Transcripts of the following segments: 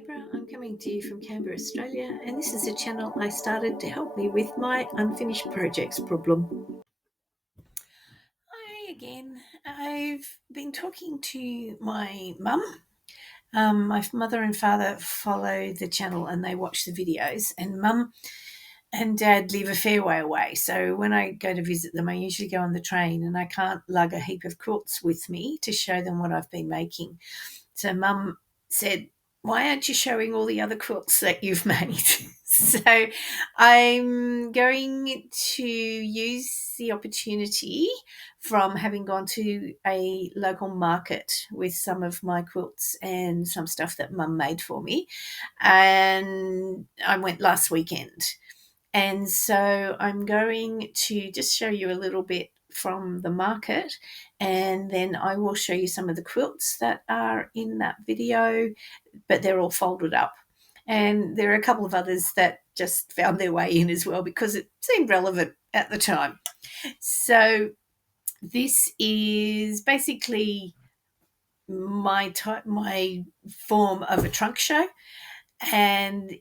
Canberra. I'm coming to you from Canberra, Australia, and this is a channel I started to help me with my unfinished projects problem. Hi again. I've been talking to my mum. My mother and father follow the channel and they watch the videos, and mum and dad live a fair way away. So when I go to visit them, I usually go on the train and I can't lug a heap of quilts with me to show them what I've been making. So mum said, why aren't you showing all the other quilts that you've made? So I'm going to use the opportunity from having gone to a local market with some of my quilts and some stuff that mum made for me. And I went last weekend. And so I'm going to just show you a little bit from the market, and then I will show you some of the quilts that are in that video, but they're all folded up. And there are a couple of others that just found their way in as well because it seemed relevant at the time. So this is basically my form of a trunk show, and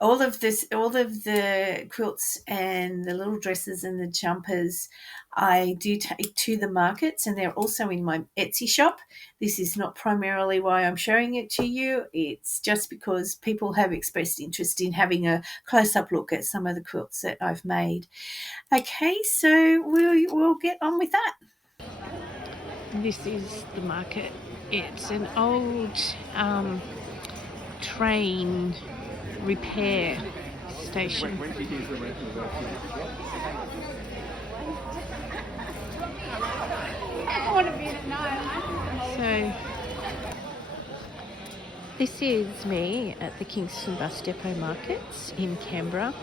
all of the quilts and the little dresses and the jumpers I do take to the markets, and they're also in my Etsy shop. This is not primarily why I'm showing it to you. It's just because people have expressed interest in having a close-up look at some of the quilts that I've made. Okay, so we'll get on with that. This is the market. It's an old train repair station. So this is me at the Kingston Bus Depot Markets in Canberra.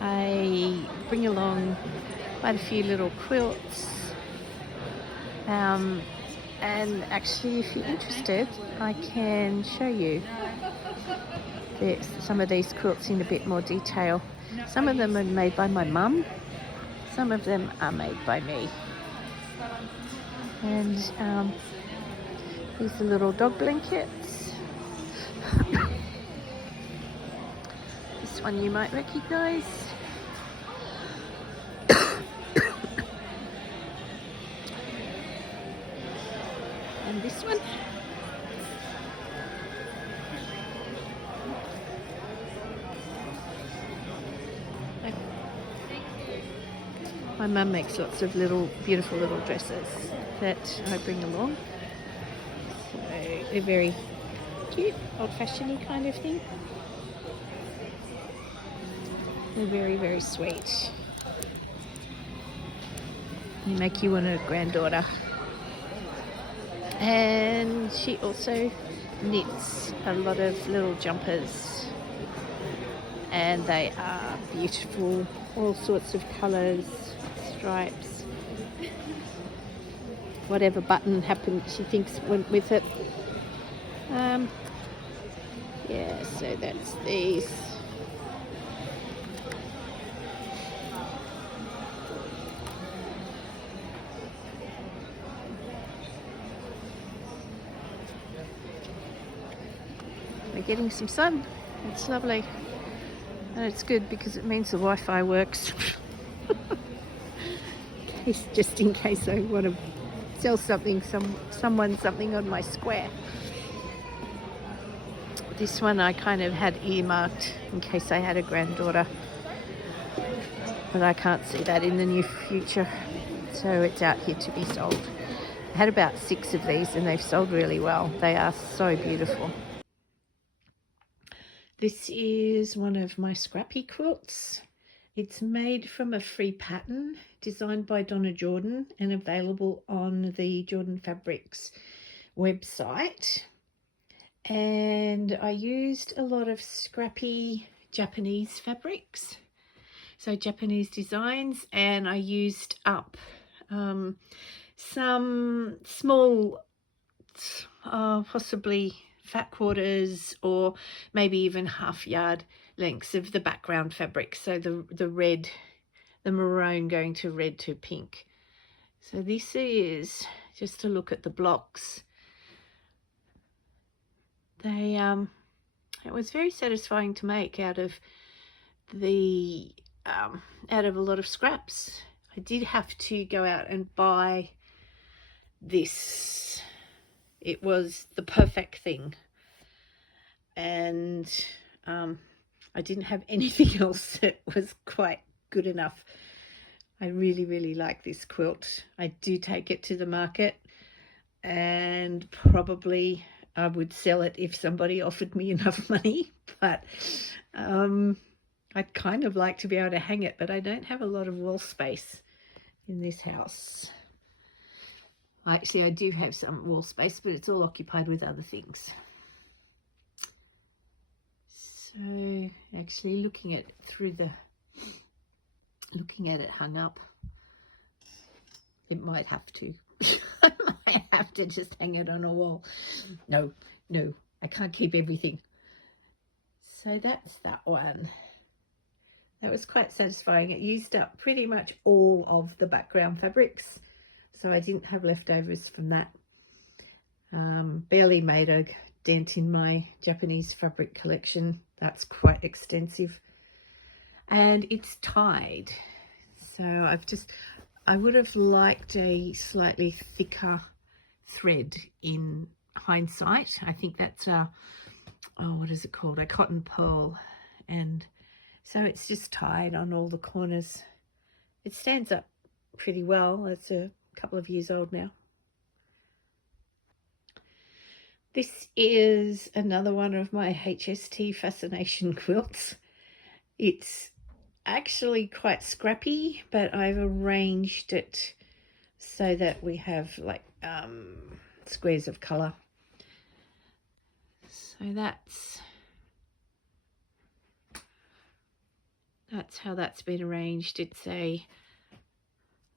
I bring along quite a few little quilts. And actually, if you're interested, I can show you some of these quilts in a bit more detail. Some of them are made by my mum, some of them are made by me. And these are little dog blankets. This one you might recognise. And this one. My mum makes lots of beautiful little dresses that I bring along. So they're very cute, old-fashioned kind of thing. They're very, very sweet. They make you want a granddaughter. And she also knits a lot of little jumpers, and they are beautiful, all sorts of colours, stripes, whatever button happened she thinks went with it. Yeah, so that's these. We're getting some sun. It's lovely. And it's good because it means the Wi-Fi works. Just in case I want to sell someone something on my square. This one I kind of had earmarked in case I had a granddaughter, but I can't see that in the near future, so it's out here to be sold. I had about 6 of these and they've sold really well. They are so beautiful. This is one of my scrappy quilts. It's made from a free pattern designed by Donna Jordan and available on the Jordan Fabrics website. And I used a lot of scrappy Japanese fabrics, so Japanese designs, and I used up some small, possibly fat quarters or maybe even half yard lengths of the background fabric, so the red, the maroon going to red to pink. So this is just a look at the blocks. they it was very satisfying to make out of the out of a lot of scraps. I did have to go out and buy this. It was the perfect thing, and I didn't have anything else that was quite good enough. I really like this quilt. I do take it to the market, and probably I would sell it if somebody offered me enough money, but I'd kind of like to be able to hang it, but I don't have a lot of wall space in this house. Actually, I do have some wall space, but it's all occupied with other things. So actually looking at it hung up, it might have to. I might have to just hang it on a wall. No, I can't keep everything. So that's that one. That was quite satisfying. It used up pretty much all of the background fabrics, so I didn't have leftovers from that. Barely made a dent in my Japanese fabric collection. That's quite extensive, and it's tied, so I would have liked a slightly thicker thread in hindsight. I think that's what is it called, a cotton pearl, and so it's just tied on all the corners. It stands up pretty well. It's a couple of years old now. This is another one of my HST Fascination quilts. It's actually quite scrappy, but I've arranged it so that we have like squares of colour. So that's how that's been arranged. It's a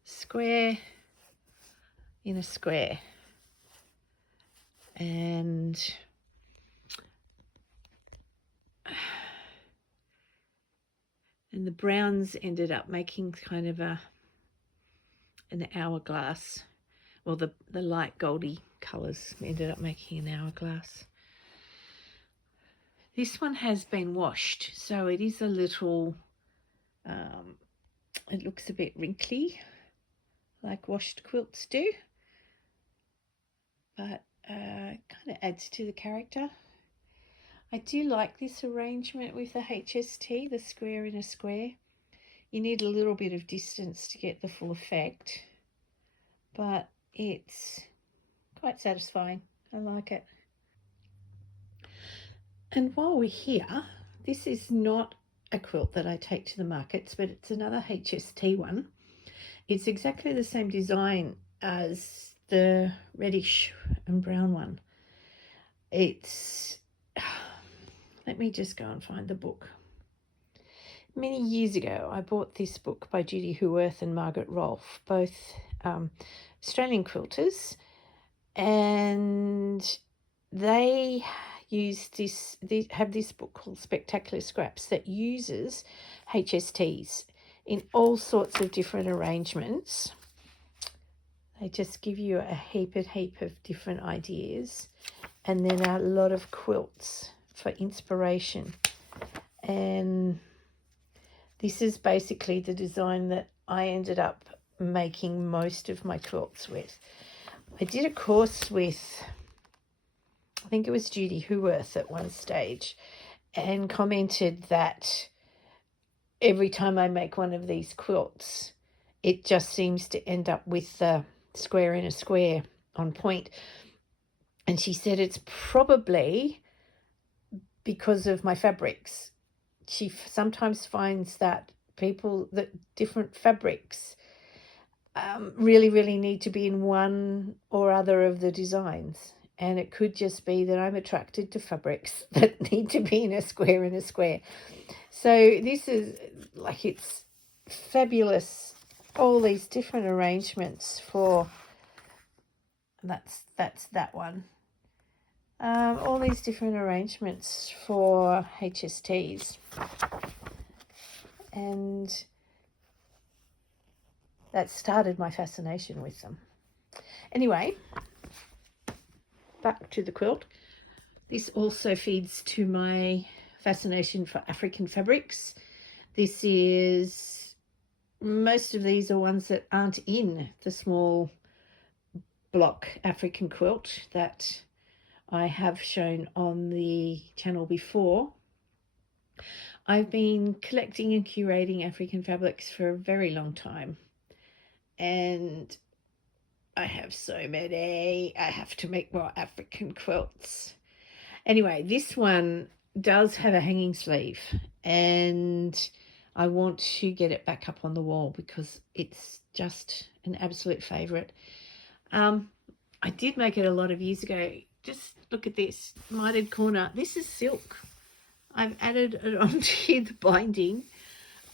square in a square, and the browns ended up making kind of an hourglass. Well, the light goldy colours ended up making an hourglass. This one has been washed, so it is a little, it looks a bit wrinkly, like washed quilts do, but it kind of adds to the character. I do like this arrangement with the HST, the square in a square. You need a little bit of distance to get the full effect, but it's quite satisfying. I like it. And while we're here, this is not a quilt that I take to the markets, but it's another HST one. It's exactly the same design as the reddish and brown one. It's, let me just go and find the book. Many years ago, I bought this book by Judy Huworth and Margaret Rolfe, both Australian quilters, and they have this book called Spectacular Scraps that uses HSTs in all sorts of different arrangements. They just give you a heap of different ideas, and then a lot of quilts for inspiration. And this is basically the design that I ended up making most of my quilts with. I did a course with, I think it was Judy Huworth at one stage, and commented that every time I make one of these quilts, it just seems to end up with the square in a square on point. And she said it's probably because of my fabrics. She sometimes finds that different fabrics really need to be in one or other of the designs. And it could just be that I'm attracted to fabrics that need to be in a square. So this is like, it's fabulous. All these different arrangements for, that's that one. All these different arrangements for HSTs. And that started my fascination with them. Anyway, back to the quilt. This also feeds to my fascination for African fabrics. This is, most of these are ones that aren't in the small block African quilt that I have shown on the channel before. I've been collecting and curating African fabrics for a very long time, and I have so many. I have to make more African quilts. Anyway, this one does have a hanging sleeve, and I want to get it back up on the wall because it's just an absolute favourite. I did make it a lot of years ago. Just look at this mitered corner. This is silk. I've added it onto the binding,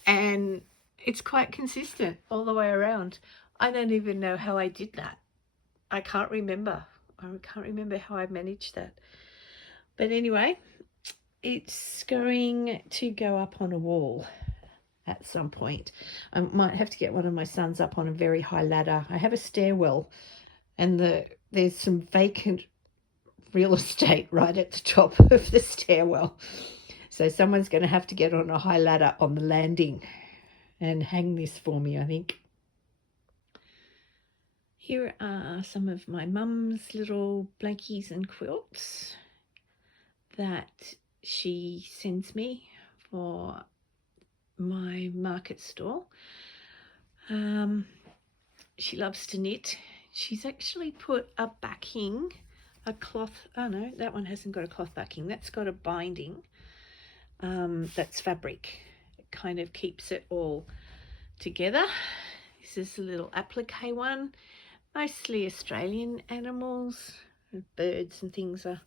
and it's quite consistent all the way around. I don't even know how I did that. I can't remember. I can't remember how I managed that. But anyway, it's going to go up on a wall at some point. I might have to get one of my sons up on a very high ladder. I have a stairwell, and there's some vacant real estate right at the top of the stairwell. So someone's going to have to get on a high ladder on the landing and hang this for me, I think. Here are some of my mum's little blankies and quilts that she sends me for my market stall. She loves to knit. She's actually put a backing, a cloth, oh no, that one hasn't got a cloth backing, that's got a binding. That's fabric. It kind of keeps it all together. This is a little applique one, mostly Australian animals. Birds and things are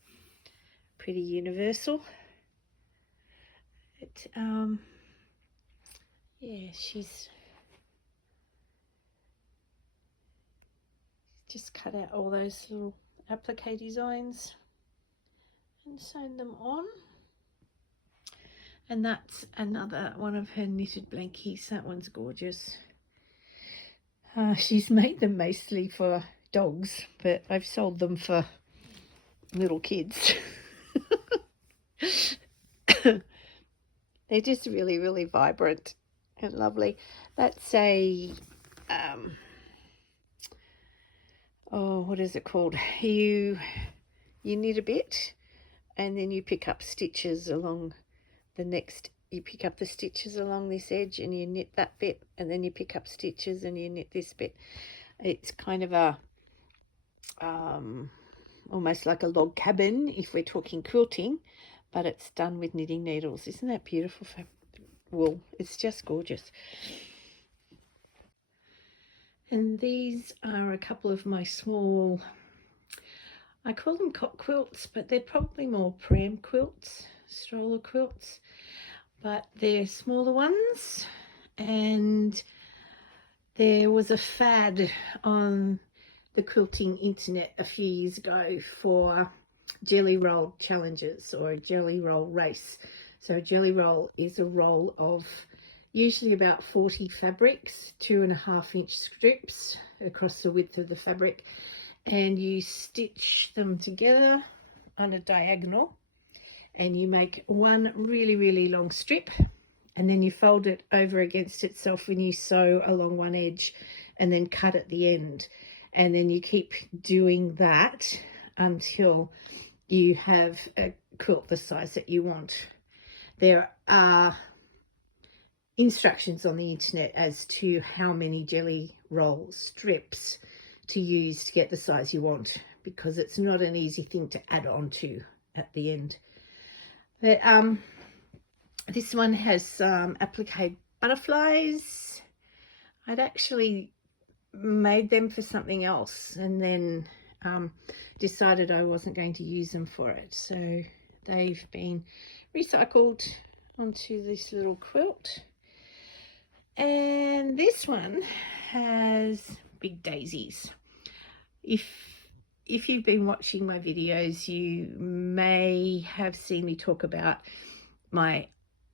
pretty universal. But yeah, she's just cut out all those little applique designs and sewn them on. And that's another one of her knitted blankies. That one's gorgeous. She's made them mostly for dogs, but I've sold them for little kids. They're just really, really vibrant and lovely. That's a, oh, what is it called? You knit a bit, and then you pick up stitches along the next, you pick up the stitches along this edge and you knit that bit, and then you pick up stitches and you knit this bit. It's kind of a almost like a log cabin if we're talking quilting, but it's done with knitting needles. Isn't that beautiful wool? It's just gorgeous. And these are a couple of my small, I call them cot quilts, but they're probably more pram quilts, stroller quilts, but they're smaller ones. And there was a fad on the quilting internet a few years ago for jelly roll challenges or a jelly roll race. So a jelly roll is a roll of usually about 40 fabrics, 2.5-inch strips across the width of the fabric, and you stitch them together on a diagonal, and you make one really, really long strip, and then you fold it over against itself when you sew along one edge, and then cut at the end. And then you keep doing that until you have a quilt the size that you want. There are instructions on the internet as to how many jelly roll strips to use to get the size you want, because it's not an easy thing to add on to at the end. But this one has applique butterflies. I'd actually made them for something else and then decided I wasn't going to use them for it, so they've been recycled onto this little quilt. And this one has big daisies. If you've been watching my videos, you may have seen me talk about my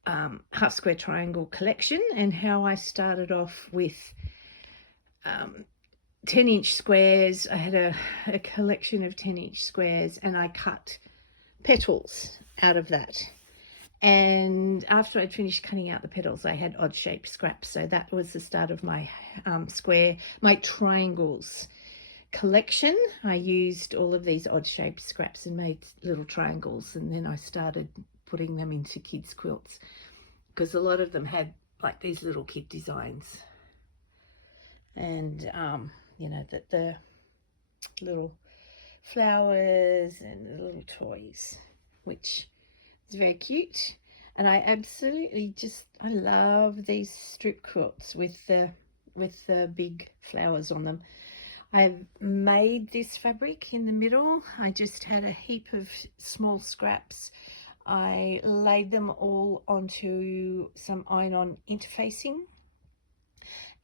half square triangle collection and how I started off with 10-inch squares. I had a collection of 10-inch squares, and I cut petals out of that. And after I'd finished cutting out the petals, I had odd shaped scraps. So that was the start of my my triangles collection. I used all of these odd shaped scraps and made little triangles, and then I started putting them into kids' quilts because a lot of them had like these little kid designs, and you know, the little flowers and the little toys, which is very cute. And I absolutely I love these strip quilts with the big flowers on them. I've made this fabric in the middle. I just had a heap of small scraps. I laid them all onto some iron-on interfacing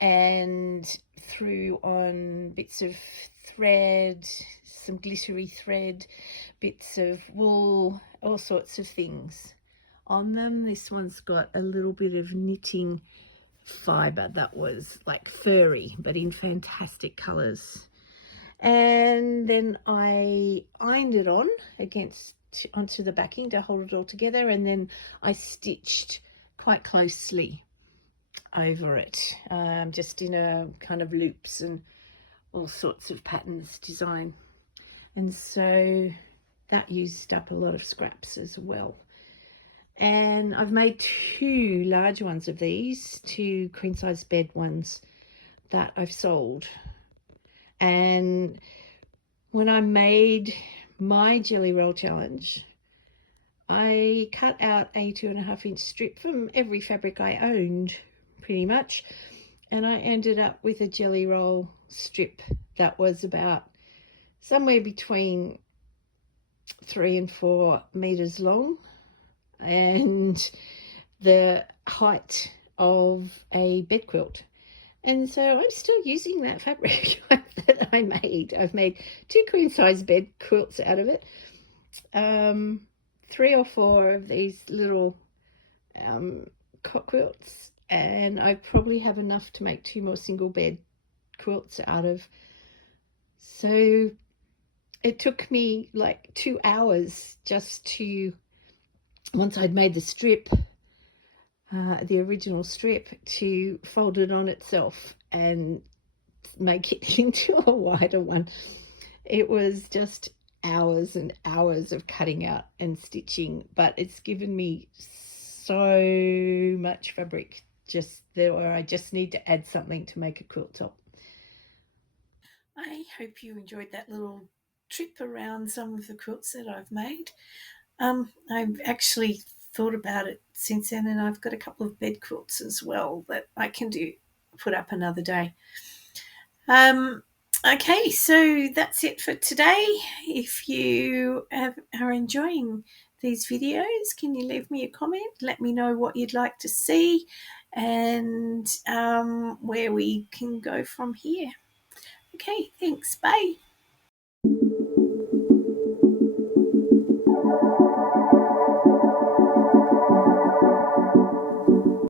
and threw on bits of thread, some glittery thread, bits of wool, all sorts of things on them. This one's got a little bit of knitting fibre that was like furry but in fantastic colours. And then I ironed it on onto the backing to hold it all together, and then I stitched quite closely over it, just in a kind of loops and all sorts of patterns design. And so that used up a lot of scraps as well. And I've made 2 large ones of these, 2 queen size bed ones that I've sold. And when I made my jelly roll challenge, I cut out a 2.5-inch strip from every fabric I owned, pretty much, and I ended up with a jelly roll strip that was about somewhere between 3 and 4 meters long and the height of a bed quilt. And so I'm still using that fabric that I made. I've made 2 queen size bed quilts out of it, 3 or 4 of these little cot quilts, and I probably have enough to make 2 more single bed quilts out of. So it took me like 2 hours just to, once I'd made the strip, the original strip, to fold it on itself and make it into a wider one. It was just hours and hours of cutting out and stitching, but it's given me so much fabric just there where I just need to add something to make a quilt top. I hope you enjoyed that little trip around some of the quilts that I've made. I've actually thought about it since then, and I've got a couple of bed quilts as well that I can put up another day. Okay, so that's it for today. If you are enjoying these videos, can you leave me a comment? Let me know what you'd like to see and where we can go from here. Okay, thanks. Bye.